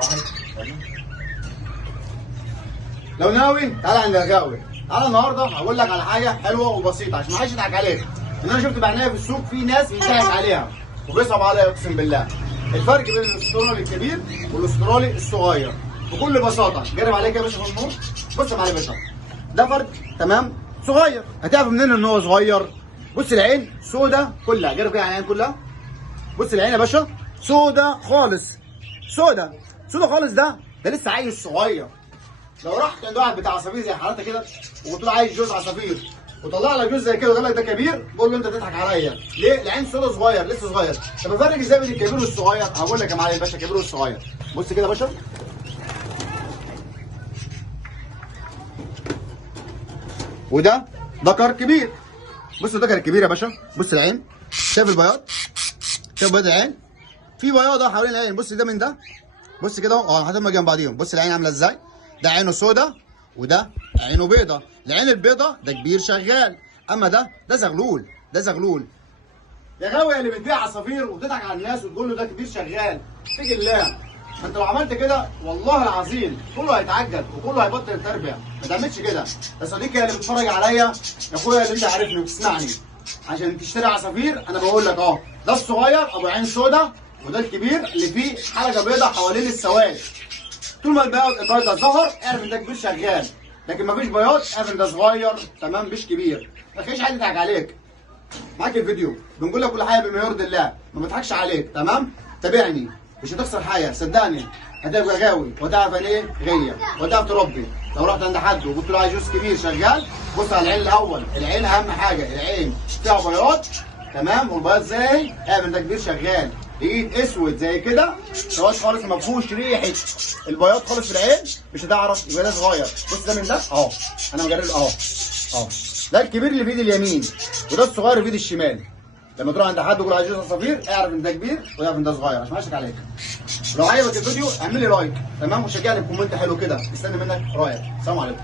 واحد. لو ناوي تعالى عند الغاوي. انا النهارده هقول لك على حاجه حلوه وبسيطه عشان ما حدش يضحك عليك. ان انا شفت بعنايه في السوق في ناس بيضحك عليها وبيصعب عليا اقسم بالله. الفرق بين الاسترالي الكبير والاسترالي الصغير بكل بساطه. جرب عليك يا باشا في النور. بص معايا يا باشا، ده فرق تمام صغير. هتعرف منين ان هو صغير؟ بص العين سودا كلها، جرب كده على العين كلها. بص العين يا باشا سودا خالص، سودا خالص. ده لسه عيل صغير. لو رحت عند واحد بتاع عصافير زي حالتك كده وقلت له عايز جوز عصافير وطلع لك جوز زي كده وقال لك ده كبير، بقول له انت بتضحك عليا. ليه؟ العين سودا صغير لسه صغير. طب الفرق ازاي بين الكبير والصغير؟ هقول لك يا معلم الباشا الكبير والصغير. بص كده يا باشا، وده ذكر كبير. بص الذكر الكبير يا باشا، بص العين، شايف البياض؟ شايف بياض العين؟ في بياض حوالين العين. بص ده من ده، بص كده اهو حاططهم جنب بعضيهم. بص العين عامله ازاي؟ ده عينه سودا وده عينه بيضه. العين البيضه ده كبير شغال، اما ده زغلول، ده زغلول. يا غاوي اللي بتبيع عصافير وبتضحك على الناس وتقول له ده كبير شغال، اتقي الله. انت لو عملت كده والله العظيم كله هيتعجب وكله هيبطل التربيه. ما تعملش كده. يا صديقي اللي بتتفرج عليا، يا اخويا اللي انت عارفني وبتسمعني، عشان تشتري عصافير انا بقول لك اهو، ده الصغير ابو عين سودا وده الكبير اللي فيه حلقه بيضاء حوالين السواد. طول ما البياض ده ظهر اعرف ان ده كبير شغال، لكن مفيش بياض اعرف ان ده صغير تمام مش كبير. ما تخليش حد يضحك عليك. معاك الفيديو بنقول لك كل حاجه بما يرضي الله، ما بضحكش عليك تمام؟ تابعني مش هتخسر حاجه صدقني. هتبقى غاوي وتعرف يعني ايه غيه وتعرف تربي. لو رحت عند حد وقلت له عايز جوز كبير شغال، بص على العين الاول. العين اهم حاجه، العين فيها بياض تمام، والبياض زي اعرف ان ده كبير شغال. لقيت اسود زي كده سواد خالص ما فيهوش ريحه البياض خالص في العين، مش هتعرف يبقى ده صغير. بص ده من ده اهو، انا مجرب اهو اهو. ده الكبير اللي في ايد اليمين وده الصغير اللي في ايد الشمال. لما تروح عند حد وتقول عايز جوز عصافير اعرف ان ده كبير واعرف ان ده صغير عشان ما اشك عليك. لو عجبك الفيديو اعمل لي لايك تمام، وشجعني بكومنت حلو كده، مستني منك رايك. سلام عليكم.